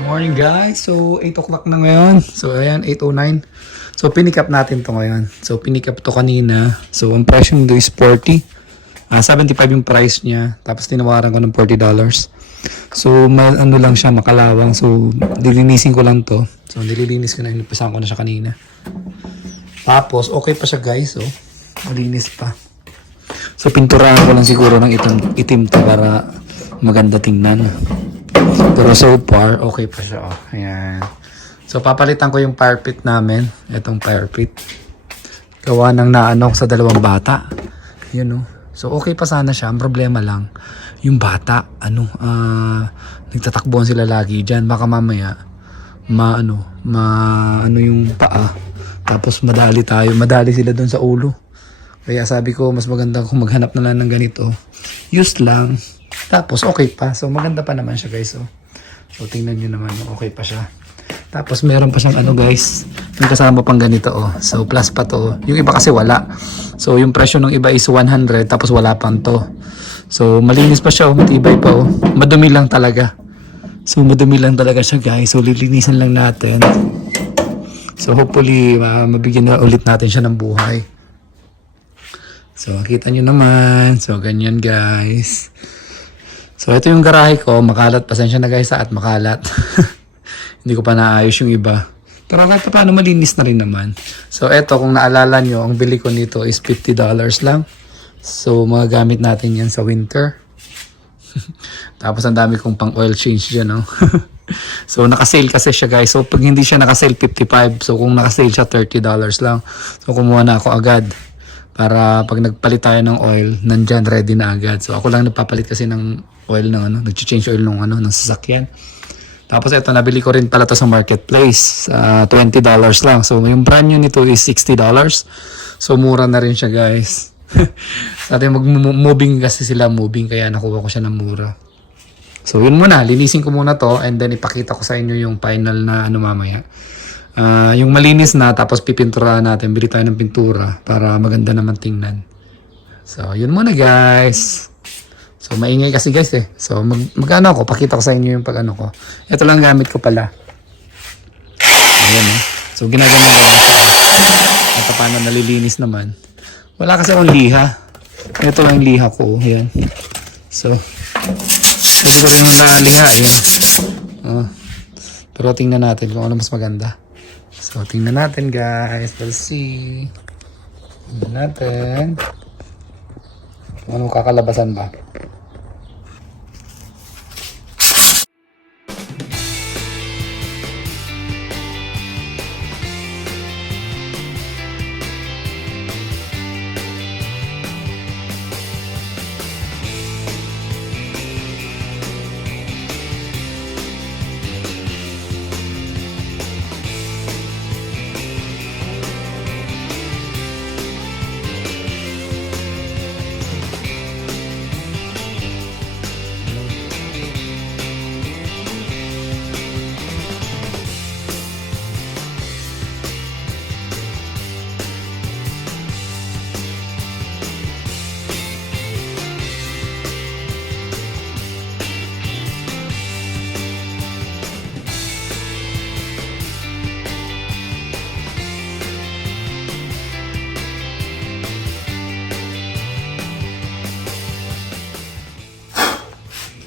Morning guys, so 8 o'clock na ngayon. So ayan, 8:09. So pinick up natin to ngayon. So pinick up to kanina. So ang presyo nito is 40. 75 yung price niya. Tapos tinawaran ko ng $40. So ano lang siya, makalawang. So dilinisin ko lang to. So nililinis ko na, inipisahan ko na siya kanina. Tapos okay pa siya guys. So malinis pa. So pinturahan ko lang siguro ng itim to para maganda tingnan. Pero so far, okay pa siya. Oh. Ayan. So, papalitan ko yung fire pit namin. Itong fire pit. Gawa ng naanok sa dalawang bata. Yun, oh. So, okay pa sana siya. Ang problema lang, yung bata, nagtatakbuhan sila lagi dyan. Baka mamaya, yung paa. Tapos, madali sila doon sa ulo. Kaya sabi ko, mas maganda kung maghanap na lang ng ganito. Use lang. Tapos, okay pa. So, maganda pa naman siya, guys. So, tingnan nyo naman. Okay pa siya. Tapos, meron pa siyang guys. May kasama pang ganito, oh. So, plus pa to. Yung iba kasi wala. So, yung presyo ng iba is 100. Tapos, wala pang to. So, malinis pa siya, oh. Matibay pa, oh. Madumi lang talaga. So, madumi lang talaga siya, guys. So, lilinisan lang natin. So, hopefully, mabigyan na ulit natin siya ng buhay. So, kita nyo naman. So, ganyan, guys. So, ito yung garahe ko. Makalat. Pasensya na guys at makalat. Hindi ko pa naayos yung iba. Pero kahit paano malinis na rin naman. So, ito kung naalala nyo, ang bili ko nito is $50 lang. So, magagamit natin yan sa winter. Tapos, ang dami kong pang oil change dyan, no? So, nakasale kasi siya guys. So, pag hindi siya nakasale, 55. So, kung nakasale siya, $30 lang. So, kumuha na ako agad. Para pag nagpalit tayo ng oil, nandyan, ready na agad. So, ako lang nagpapalit kasi ng oil ng nag-change oil ng sasakyan. Tapos ito, nabili ko rin pala to sa marketplace. $20 lang. So, yung brand new nito is $60. So, mura na rin siya, guys. Sa atin, moving kasi sila, kaya nakuha ko siya ng mura. So, yun muna. Linisin ko muna to and then ipakita ko sa inyo yung final na mamaya. Yung malinis na, tapos pipinturahan natin. Bili tayo ng pintura para maganda naman tingnan. So, yun muna, guys. So, maingay kasi guys eh. So, mag-ano ako, pakita ko sa inyo yung pag-ano ko. Ito lang gamit ko pala. Ayan eh. So, ginaganyan ko lang siya. At paano nalilinis naman. Wala kasi akong liha. Ito lang yung liha ko. Ayan. So, pwede ko rin liha. Ayan. Pero tingnan natin kung ano mas maganda. So, tingnan natin guys. Let's see. Tingnan natin. Kung ano kakalabasan ba.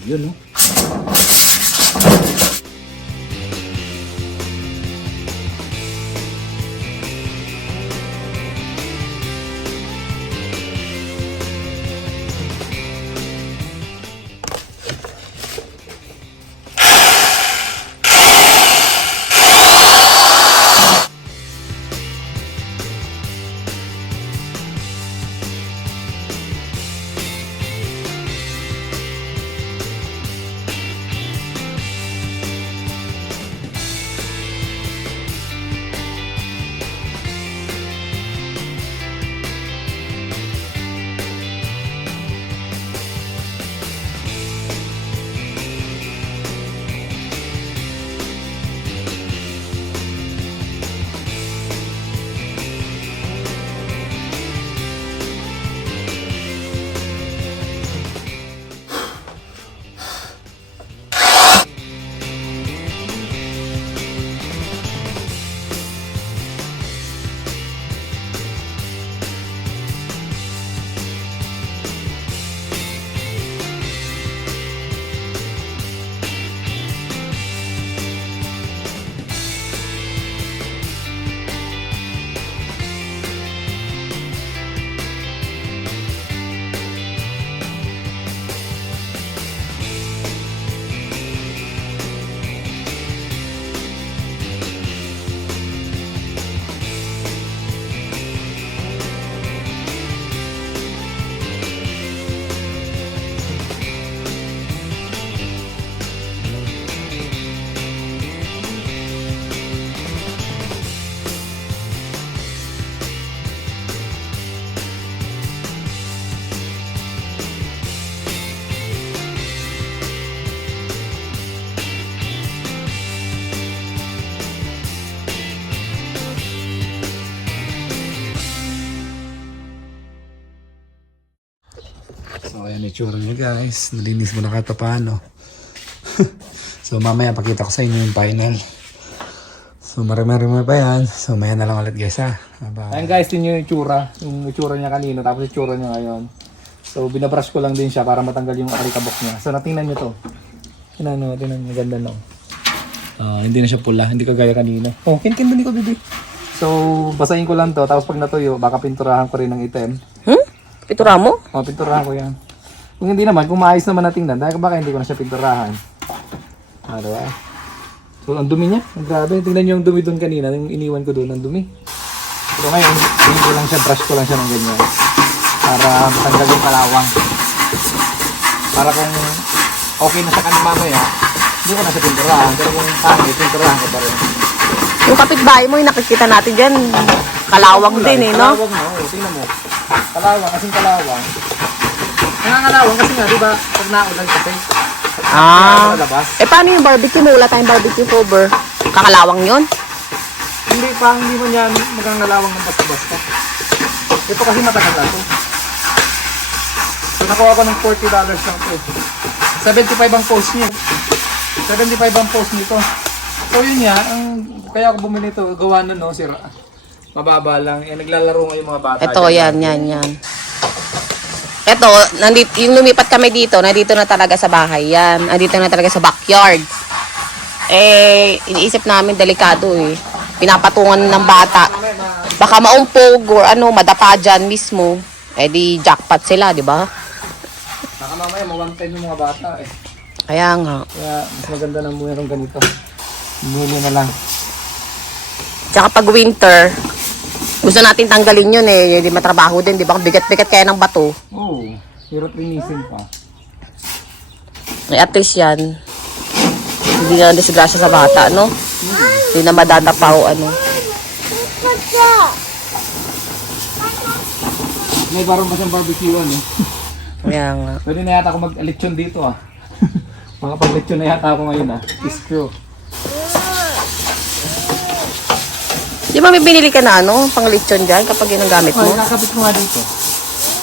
Yun, no? itsura niya guys. Nalinis mo na kahit pa paano. So mamaya pakita ko sa inyo yung final. So marami-rami pa yan. So maya na lang ulit guys ha. Bye. Ayan guys, yun yung itsura. Yung itsura niya kanina, tapos itsura niya ngayon. So binabrush ko lang din siya para matanggal yung alikabok niya. So natingnan niyo to. Tingnan niyo, ganda no. Hindi na siya pula, hindi kagaya kanina. Oh, kinkin din ko bibi. So basahin ko lang to, tapos pag natuyo, baka pinturahan ko rin ng item. Pitura mo? Oh, pinturahan ko yan. Kung hindi naman, kung maayos naman natingnan, dahil baka hindi ko na siya pinturahan. Diba? So ang dumi niya, ang grabe. Tingnan niyo yung dumi doon kanina, yung iniwan ko doon, ang dumi. So ngayon, ko lang siya, brush ko lang siya ng ganyan. Para matanggal yung kalawang. Para kung okay na siya kanina mamaya, hindi ko na siya pinturahan. Pero kung pangit, pinturahan ko pa rin. Yung kapitbahay mo, yung nakikita natin dyan, kalawang din eh, no? Kalawang na, oh, tingnan mo. Kalawang, kasing kalawang. Nangangalawang kasi nga, di ba, pag naulan kasi. Paano yung barbecue mo? Wala tayong barbecue cover. Kakalawang yun? Hindi mo yan magangalawang ng basta-basta. Ito kasi matagal na to. So nakuha ko ng $40 lang to. 75 ang post niya. 75 ang post nito. So yun nga, kaya ako bumili ito, gawa na no, sira. Mababa lang. Naglalaro ngayon mga bata. Ito, yan. Ito, yung lumipat kami dito, nandito na talaga sa bahay yan. Nandito na talaga sa backyard. Iniisip namin delikado eh. Pinapatungan ng bata. Baka maumpog or madapa dyan mismo. Di jackpot sila, di ba? Saka mamaya mawantay yung mga bata eh. Kaya nga. Kaya mas maganda ng buhay ng ganito. Bumili na lang. Tsaka pag winter, gusto natin tanggalin yun eh. Hindi matrabaho din, di ba? Bigat-bigat kaya ng bato. Oo. Hirap linisin pa. At least yan. Hindi na disgrasya sa bata, no? Hindi na madadapaw, May parang pa siyang barbecue eh. Kaya nga. Pwede na yata ako mag-lechon dito ah. Makapag-lechon na yata ako ngayon ah. Iskro. Di ba may binili ka na pang lechon dyan kapag yun ang gamit mo? Ay, kakapit ko nga dito.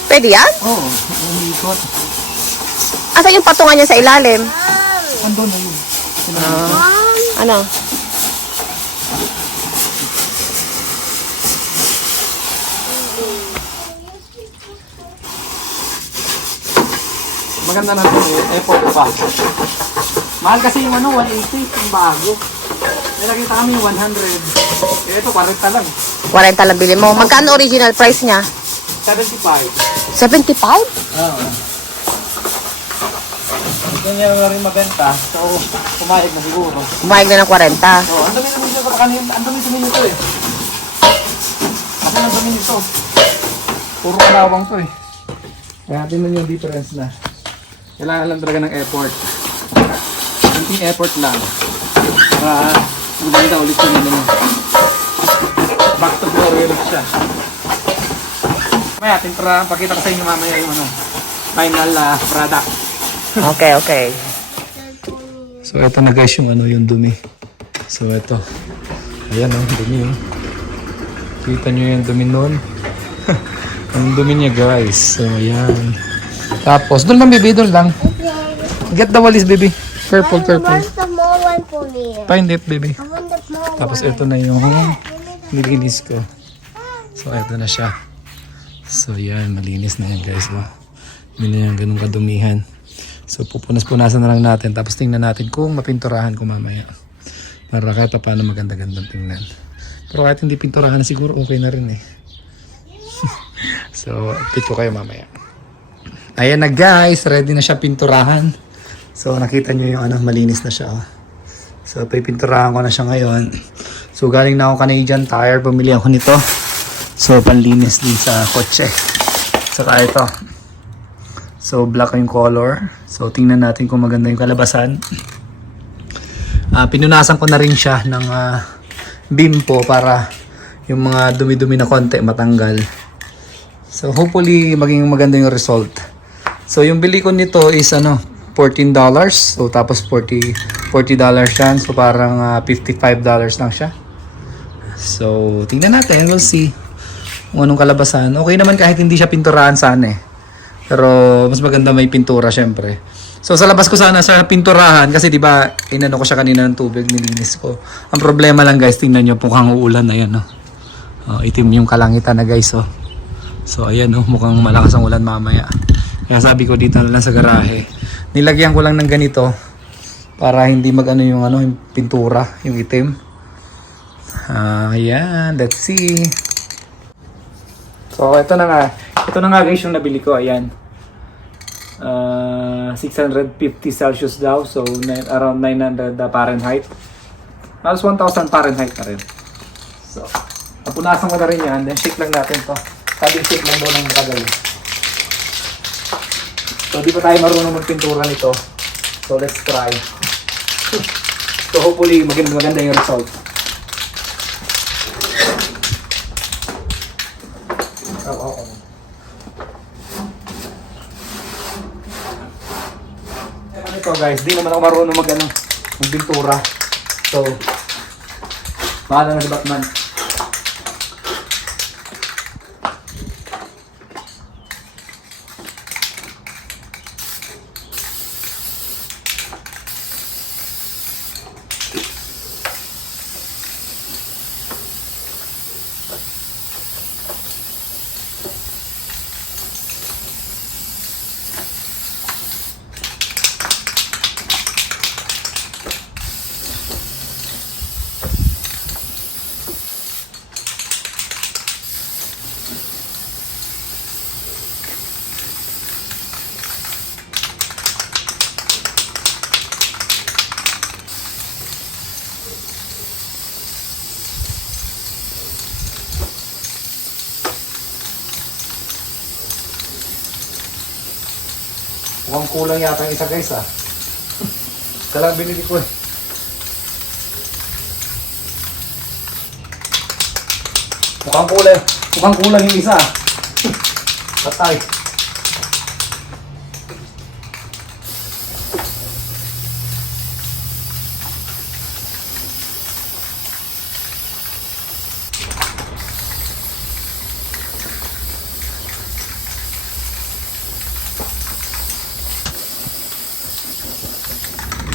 Pwede yan? Oo, umiikot. Asa yung patungan niya sa ilalim? Andun na yun. Ano? Maganda na ito eh. Effort pa. Mahal kasi yung 180, yung bago. May nakita kami yung 100. Ito, 40 lang. 40 lang bili mo. Magkano original price niya? 75. 75? Oo. Ito niya na rin mabenta. So, pumayag na siguro. Kumayag na ng 40. So, ang dami naman dito kanina. Ang dami sumin nito eh. Kasi ang dami nito. Puro kalawang to eh. Kaya tingnan yung difference na. Kailangan lang talaga ng effort. Kunting effort lang. Para maganda ulit yung naman. Back to glory ulit siya. Mamaya, pakita ko sa inyo mamaya yung final product. Okay. So ito na guys yung yung dumi. So ito. Ayan dumi Kita nyo yung dumi nun. Ang dumi niya guys. So ayan. Tapos, doon lang baby, doon lang. Get the walis baby. Purple. Find it baby. Tapos ito na yung nilinis ko. So ito na siya. So yan, malinis na yan guys. Hindi na yan ganun kadumihan. So pupunas-punasan na lang natin. Tapos tingnan natin kung mapinturahan ko mamaya. Para kahit pa paano maganda-gandang tingnan. Pero kahit hindi pinturahan siguro okay na rin eh. So update ko kayo mamaya. Ayan na guys, ready na siya pinturahan. So nakita nyo yung malinis na siya. So pipinturahan ko na siya ngayon. So galing na ako Canadian Tire, bumili ako nito. So panlinis din sa kotse. Saka ito. So black yung color. So tingnan natin kung maganda yung kalabasan. Pinunasan ko na rin siya ng Bimpo para yung mga dumi-dumi na konti matanggal. So hopefully maging maganda yung result. So yung bili ko nito is $14. So tapos $40 yan. So parang $55 lang siya. So tingnan natin, we'll see kung anong kalabasan. Okay naman kahit hindi siya pinturahan sana eh. Pero mas maganda may pintura syempre. So sa labas ko sana sa pinturahan kasi 'di ba inano ko siya kanina ng tubig, nilinis ko. Ang problema lang guys, tingnan niyo mukhang uulan na 'yan, no. Oh, itim yung kalangitan na guys, oh. So ayan, oh, mukhang malakas ang ulan mamaya. Kaya sabi ko dito na lang sa garahe. Nilagyan ko lang ng ganito para hindi magano yung yung pintura, yung itim. Ayan, let's see. So ito na nga. Ito na nga guys yung nabili ko, ayan. 650 Celsius daw, so around 900 Fahrenheit. Halos 1,000 Fahrenheit na rin. So, napunasan ko na rin yan, then shake lang natin to. Sabi shake lang daw ng matagal. So, di pa tayo marunong magpintura nito. So, let's try. So, hopefully, maganda yung result. Ito guys, di naman ako marunong magbintura. So, bahala na si Batman. Mukhang kulang yata ang isa guys ah. Kalang binili ko eh. Mukhang kulang yung isa. Patay.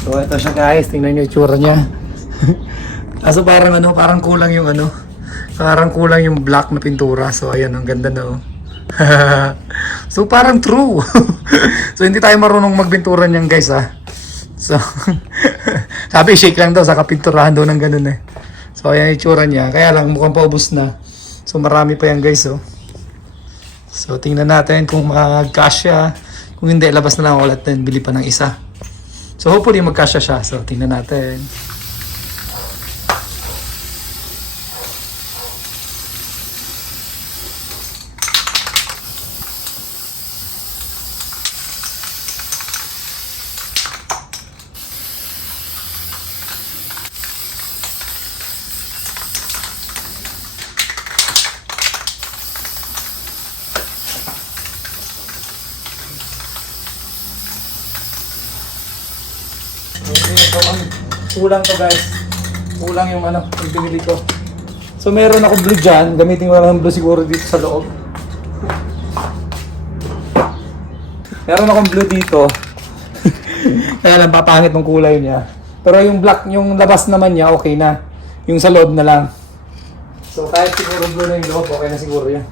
So ito siya guys, tingnan niyo yung itsura niya. Kaso parang kulang yung parang kulang yung black na pintura. So ayan, ang ganda na oh. So parang true. So hindi tayo marunong magpintura niyan guys ah. So sabi shake lang daw, saka pinturahan daw ng ganun eh. So ayan yung itsura niya, kaya lang mukhang paubos na. So marami pa yan guys oh. So tingnan natin kung magkasya. Kung hindi, labas na lang ulit din, bili pa ng isa. So hopefully magkasya siya. So tingnan natin. Kulang to guys. Kulang yung yung binili ko. So meron ako blue dyan. Gamitin ko lang ng blue siguro dito sa loob. Meron akong blue dito. Kaya lang papangit ng kulay niya. Pero yung black, yung labas naman niya, okay na. Yung sa loob na lang. So kahit siguro blue na yung loob, okay na siguro yan.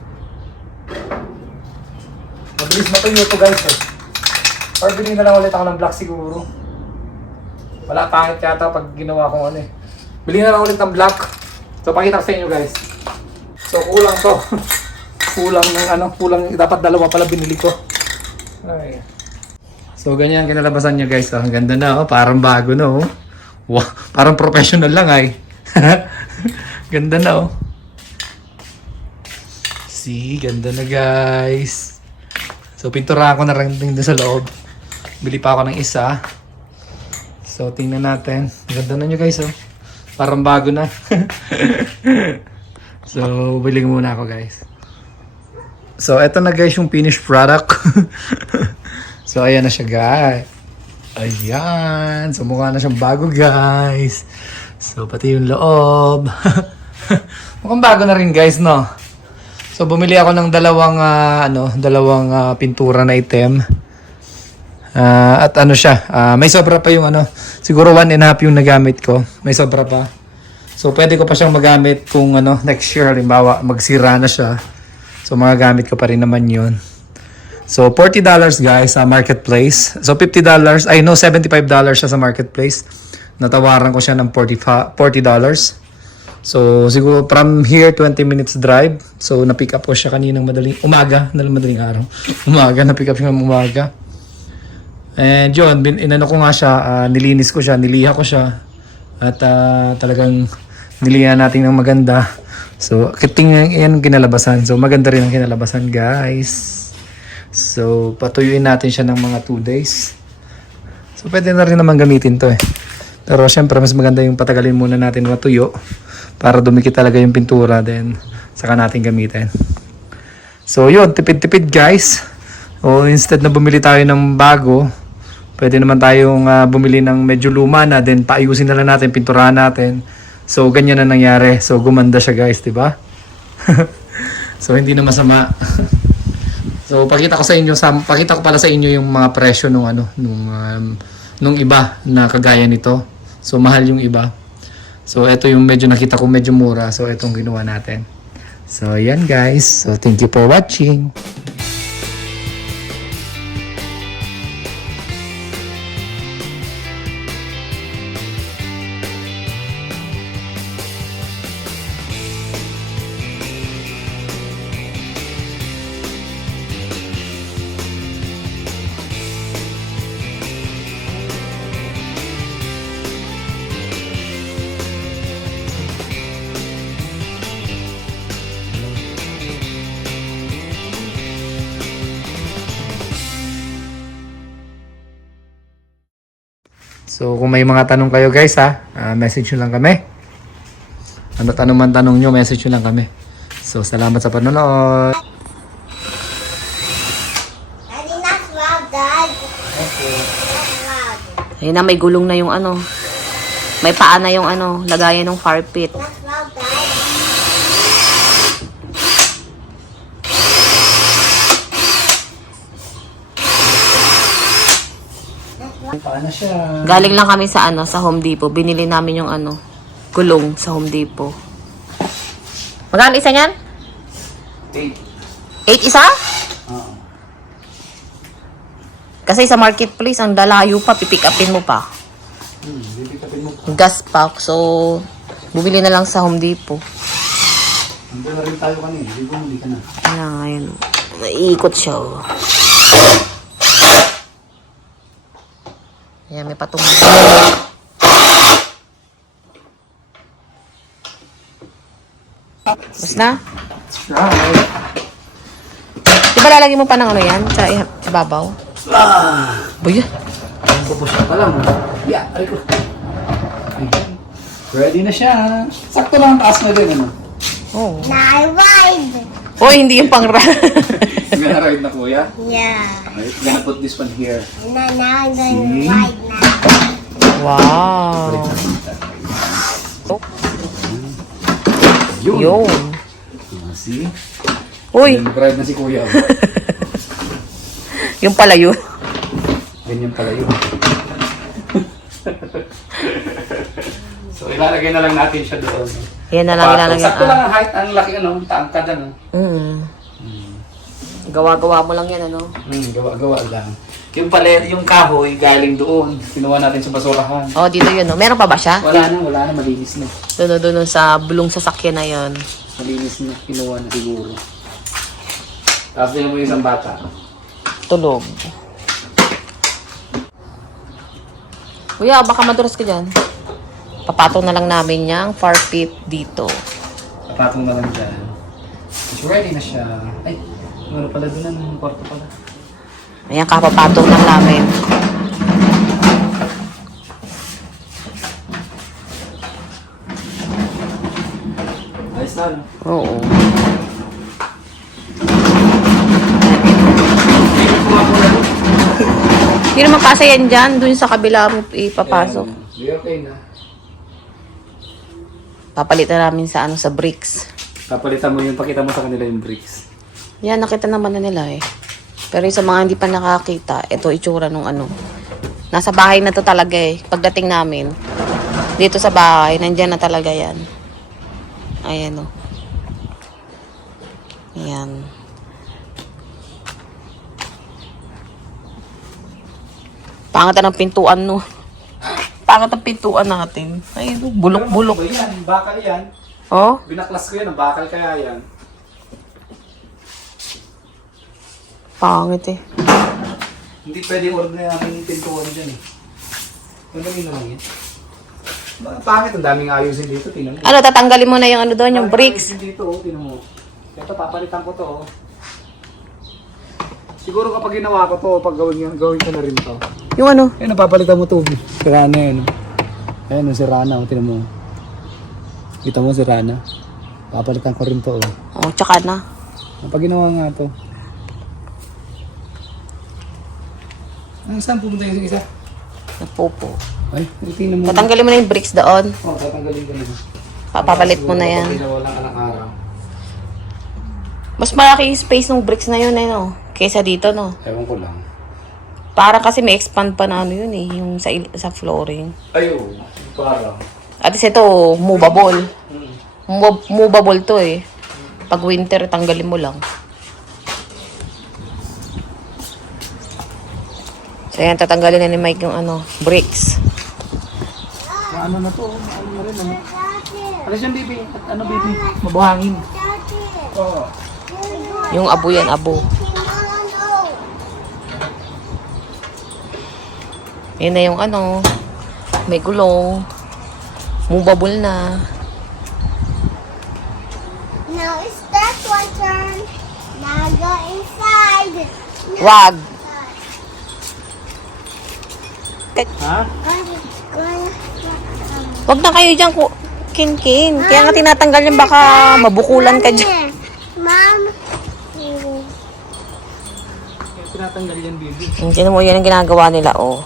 Mabilis matuyo to guys eh. Or bilhin na lang ulit ako ng black siguro. Wala, pangit yata pag ginawa kong Bilhin na lang ulit ng black. So pakita ko sa inyo guys. So kulang to. Kulang dapat dalawa pala binili ko. Ay. So ganyan kinalabasan niya guys. Ang ganda na oh, parang bago na oh. Wow, parang professional lang ay. Ganda na oh. See, ganda na guys. So pinturahan ko na rin din sa loob. Bili pa ako ng isa. So, tingnan natin. Ganda na nyo guys, oh. Parang bago na. So, biling muna ako guys. So, eto na guys yung finished product. So, ayan na siya guys. Ayan. So, mukha na siyang bago guys. So, pati yung loob. Mukhang bago na rin guys, no? So bumili ako ng dalawang pintura na item. At ano siya, may sobra pa yung siguro 1.5 yung nagamit ko. May sobra pa. So pwede ko pa siyang magamit kung next year halimbawa magsira na siya. So magagamit ko pa rin naman yun. So $40 guys sa marketplace. So $50, $75 siya sa marketplace. Natawaran ko siya ng $40. So siguro from here 20 minutes drive. So na-pick up ko siya kaninang madaling araw. Umaga na-pick up siya ng umaga. And yun, inano ko nga siya, nilinis ko siya, niliha ko siya. At talagang niliha natin ng maganda. So tingnan yan ang kinalabasan. So maganda rin ang kinalabasan guys. So patuyuin natin siya ng mga 2 days. So pwede na rin naman gamitin to eh. Pero syempre mas maganda yung patagalin muna natin matuyo para dumikit talaga yung pintura, then saka natin gamitin. So yun, tipid-tipid guys. O instead na bumili tayo ng bago, pwede naman tayong bumili ng medyo luma na, then paayusin na lang natin, pinturahan natin. So ganyan na nangyari. So gumanda siya guys, di ba? So hindi na masama. So pakita ko pala sa inyo yung mga presyo nung iba na kagaya nito. So mahal yung iba. So ito yung medyo nakita ko medyo mura. So itong ginawa natin. So yan guys. So thank you for watching. So kung may mga tanong kayo guys message nyo lang kami. Ano tanong man tanong nyo, message nyo lang kami. So salamat sa panonood. Daddy, not loud, Dad. Okay. Not loud. Ayun na, may gulong na yung may paa na yung lagayan ng fire pit. Not loud, Dad. Paano siya? Galing lang kami sa sa Home Depot. Binili namin yung gulong sa Home Depot. Magkano isa niyan? 8 isa? Oo. Kasi sa marketplace, ang dalayo pa, pipick upin mo pa. Bibigapin mo. Gas pack. So, bumili na lang sa Home Depot. Nandun na rin tayo kanina. Hindi bumili ka na. Ayun. Naiikot siya. Ayan, may patungan. Tapos na? Right. Di ba lalagyan mo pa ng yan? Sa babaw? Boy, Ang pupus na pa lang. Yeah, ay ko. Ayan. Ready na siya. Sakto lang ang taas na din. oh. Now I ride. Hoy, hindi yung pang-ride. You're gonna ride na kuya? Yeah. Right, we're gonna put this one here. And then now I'm going to See? ride now. Wow. Yun. Yun. See? Uy, Nag-ride na si kuya. yung pala yun. Ganyan pala yun. So ilalagay na lang natin siya doon. Yan na lang ilalagyan. Sakto lang ang height, ang laki tangkad Gawa-gawa mo lang yan, gawa-gawa lang. Yung pala, yung kahoy galing doon. Kinuha natin sa basurahan. Oh, dito yun, Meron pa ba siya? Wala na, malinis na. Doon sa bulong sasakyan na yun. Malinis na, kinuha na siguro. Tapos yun mo yung isang bata. Tulog. Kuya, baka madulas ka dyan. Papatong na lang namin yung fire pit dito. Patong na lang dyan. It's ready na siya. Ay, meron pala doon ang kwarto pala. Ayan, kapapatong lang namin. Ayos na, no? Oo. Hindi naman kasi yan dyan. Dun sa kabila mo ipapasok. Di okay na. Papalitan namin sa sa bricks. Papalitan mo yun, pakita mo sa kanila yung bricks. Yan, nakita naman na nila eh. Pero yung sa mga hindi pa nakakita, ito itsura nung ano. Nasa bahay na to talaga eh. Pagdating namin, dito sa bahay, nandyan na talaga yan. Ayan o. Ayan. Pangat na ng pintuan no. Pangat ang pintuan natin. Ay, bulok-bulok. Ano ba yan? Bakal yan. Oh? Binaklas ko yan, ang bakal kaya yan. Pangit eh. Hindi pwedeng order na natin yung pintuan dyan eh. Madami na lang yan. Pangit, ang daming ayusin dito, tinan mo. Ano, tatanggalin mo na yung ano doon, yung bricks. Ayusin dito, oh, tinan mo. Ito, papalitan ko to. Oh. Siguro kapag ginawa ko to, pag gawin ko na rin to. Yung ano? Eh, napapalitan mo to. Si Rana yan. Ayan, si Rana, oh, tinan mo. Kita mo si Rana. Papalitan ko rin to. Oh. Oh, tsaka na. Pag ginawa nga to. Saan pupunta yung isa? Napopo. Ay, tingnan mo. Tatanggalin mo na yung bricks doon. Oh, tatanggalin ko na. Papalit mo na yan. Wala ka ng araw. Mas malaki yung space ng bricks na yun eh, no? Kaysa dito, no? Ewan ko lang. Para kasi may expand pa na ano yun eh, yung sa flooring. Ayo, parang. At least ito, movable. Movable to eh. Pag winter, tanggalin mo lang. So yan, tatanggalin na ni Mike yung ano, bricks. Ano na to? Ano na rin? Ano? Ano siya, baby? Ano, baby? Mabuhangin. Oo. Yung abo yan, abo. Yan na yung ano, may gulong. Movable na. Now it's that one turn. Now go inside. Wag. Ha? Wag na kayo dyan, Kin. Kaya nga tinatanggal yan, baka mabukulan ka dyan. Mom. Tinatanggal yan, baby. Hindi mo yan ang ginagawa nila, oh.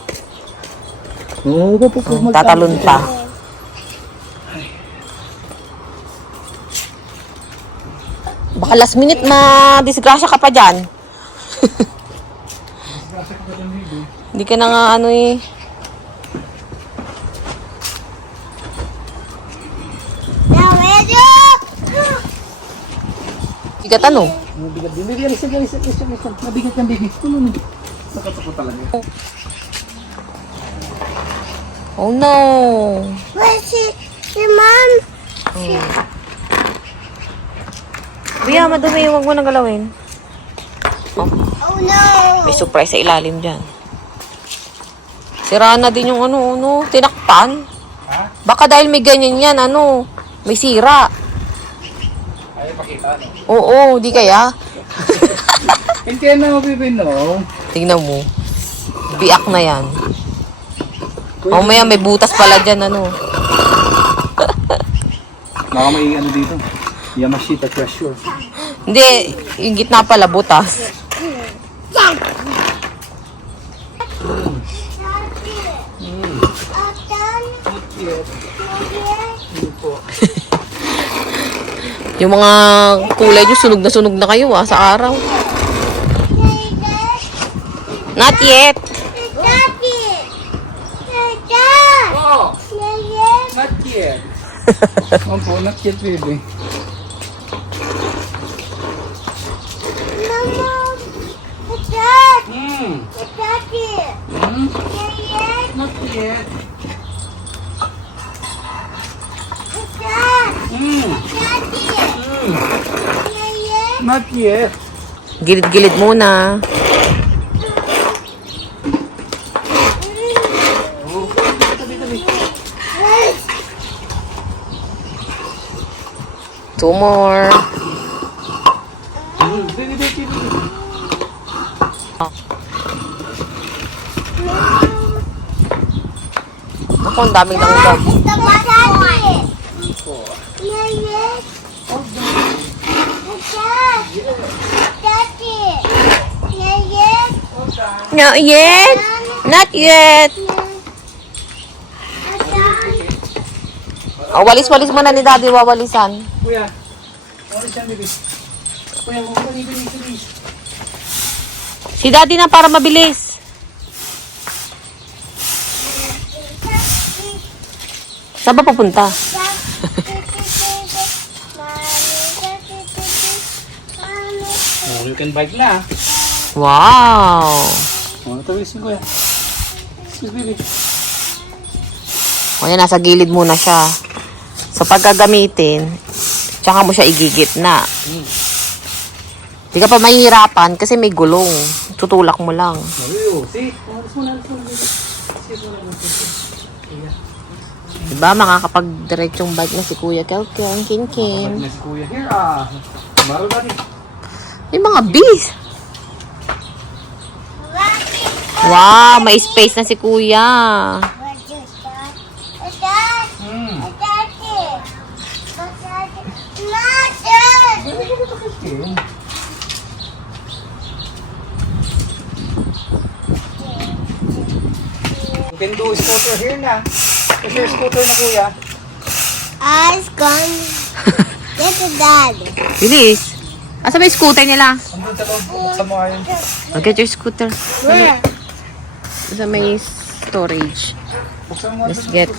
Oo, Tatalon pa. Baka last minute ma-disgrasya ka pa dyan. Hindi ka na nga ano eh. Now where you? Bigat ano? Mabigat din. Baby, listen. Mabigat yan, baby. Ano? Nakapako talaga. Oh no. Where's your mom? Kuya, madumi. Huwag mo nang galawin. Oh, Oh no. may surprise sa ilalim dyan. Sira na din yung ano, tinakpan. Baka dahil may ganyan yan, may sira. Ay, pakita, no? Oo, di kaya. Hindi na, baby, no? Tingnan mo. Biak na yan. Mamaya may butas pala dyan, Baka may ano dito. Yamashita treasure. Hindi, yung gitna pala, butas. Yung mga kulay nyo, sunog na kayo sa araw. Not yet. Oh, not yet. Opo, not yet, baby. Not yet. Not yet. Gilid-gilid muna. Two more. Baby. Ako, ang daming langgam. Not yet. Not yet. Oh, walis-walis mo na ni Daddy, wawalisan. Kuya, Oras yan, bilis. Kuya, bilis. Si daddy na para mabilis. Saan ba pupunta? Oh, you can bike na. Wow! Oh, tawisin ko yan. Excuse me, baby. O yan, nasa gilid muna siya. So, pagkagamitin, tsaka mo siya igigit na. Di ka pa mahihirapan kasi may gulong. Tutulak mo lang. Oh, see? Alis mo na. Diba, makakapag-diretsong bike na si Kuya Kelken, Kinkin. Si Kuya here, Maro dati. May mga bees. Wow, may space na si Kuya. You can do scooter here na. Kasi your scooter na, Kuya. I's gone. Get to dad. Bilis. Asa may scooter nila? Andun sa loob. Buksan mo ayun. I'll get your scooter. Where? Sa may storage. Buksan mo. Let's get.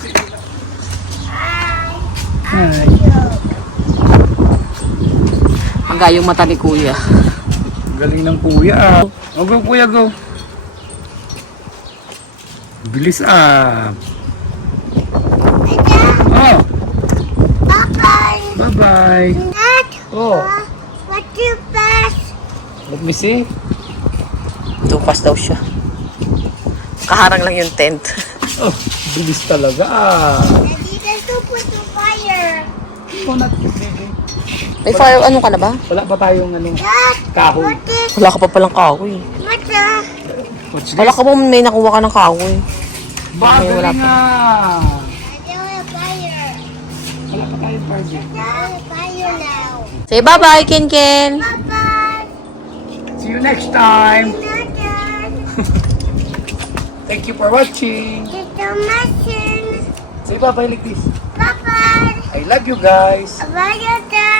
Hangga yung mata ni Kuya. Galing ng Kuya, Oh, go, Kuya, go. Bilis, Oh. Bye-bye. Bye-bye. Dad, Oh, what you pass? let me see. Tupas daw siya. Kaharang lang yung tent. Oh, bilis talaga, Daddy, there's no put the fire. Oh, not baby. May fire, ano ka na ba? Wala pa tayong Dad, kahoy. what is Wala ka pa palang kahoy. mata? What's Wala ka ba may nakuha ka ng kahoy? Bagay wala nga. I don't have fire. Wala pa tayong target. I have fire now. Say bye-bye, Kinkin. Bye-bye. See you next time. Not dad. Thank you for watching. Get the machine. Say bye-bye like this. Bye-bye. I love you guys. Bye, dad.